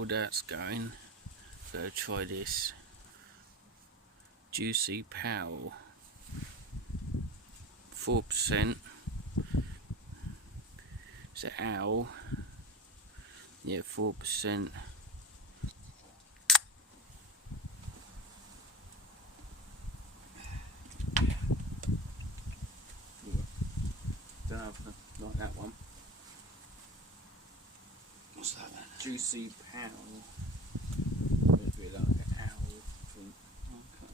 all that's going. Gotta try this Juicy Powell, 4%. It's an owl. Yeah, 4%. Don't know if I like that one. What's that then? Juicy Powell. It's a bit like an owl, I think. Okay.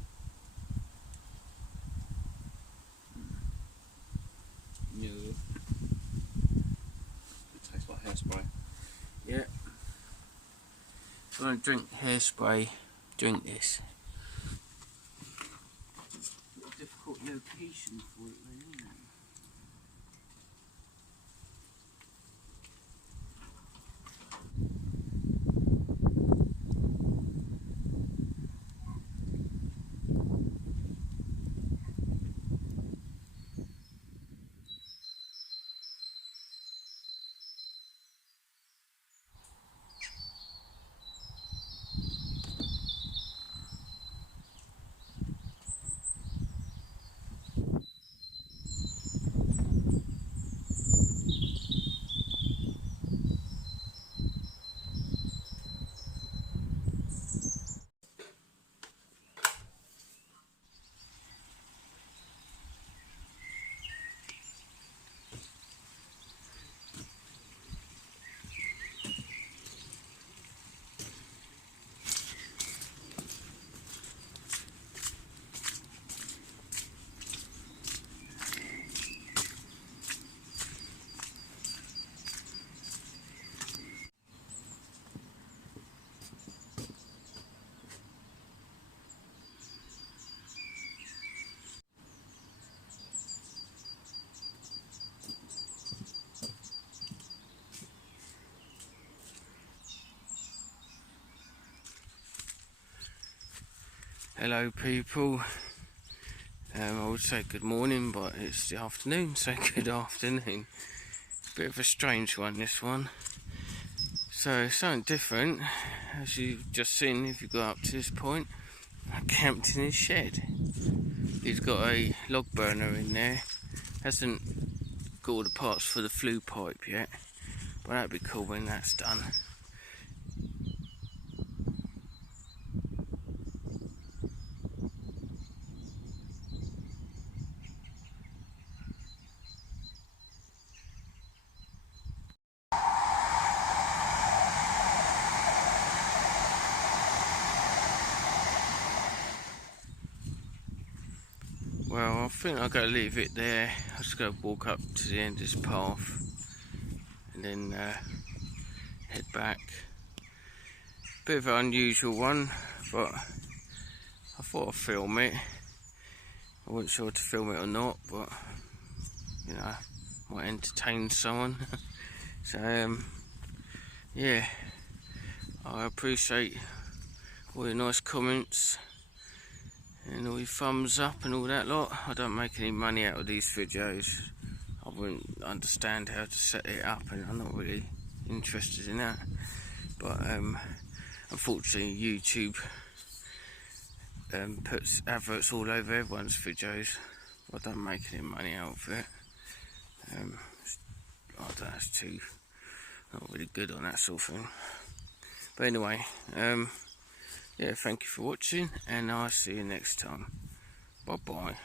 Yeah. It tastes like hairspray. Yeah. If you want to drink hairspray, drink this. A difficult location for it, then, isn't it? Hello people, I would say good morning, but it's the afternoon, so good afternoon. Bit of a strange one, this one. So something different, as you've just seen if you got up to this point. I camped in his shed. He's got a log burner in there, hasn't got all the parts for the flue pipe yet, but that'd be cool when that's done. Well, I think I've got to leave it there. I'm just going to walk up to the end of this path and then head back. Bit of an unusual one, but I thought I'd film it. I wasn't sure to film it or not, but you know, might entertain someone. So yeah, I appreciate all the nice comments and all your thumbs up and all that lot. I don't make any money out of these videos. I wouldn't understand how to set it up, and I'm not really interested in that. But unfortunately YouTube puts adverts all over everyone's videos. I don't make any money out of it. I don't know, it's too not really good on that sort of thing. But anyway, yeah, thank you for watching, and I'll see you next time. Bye bye.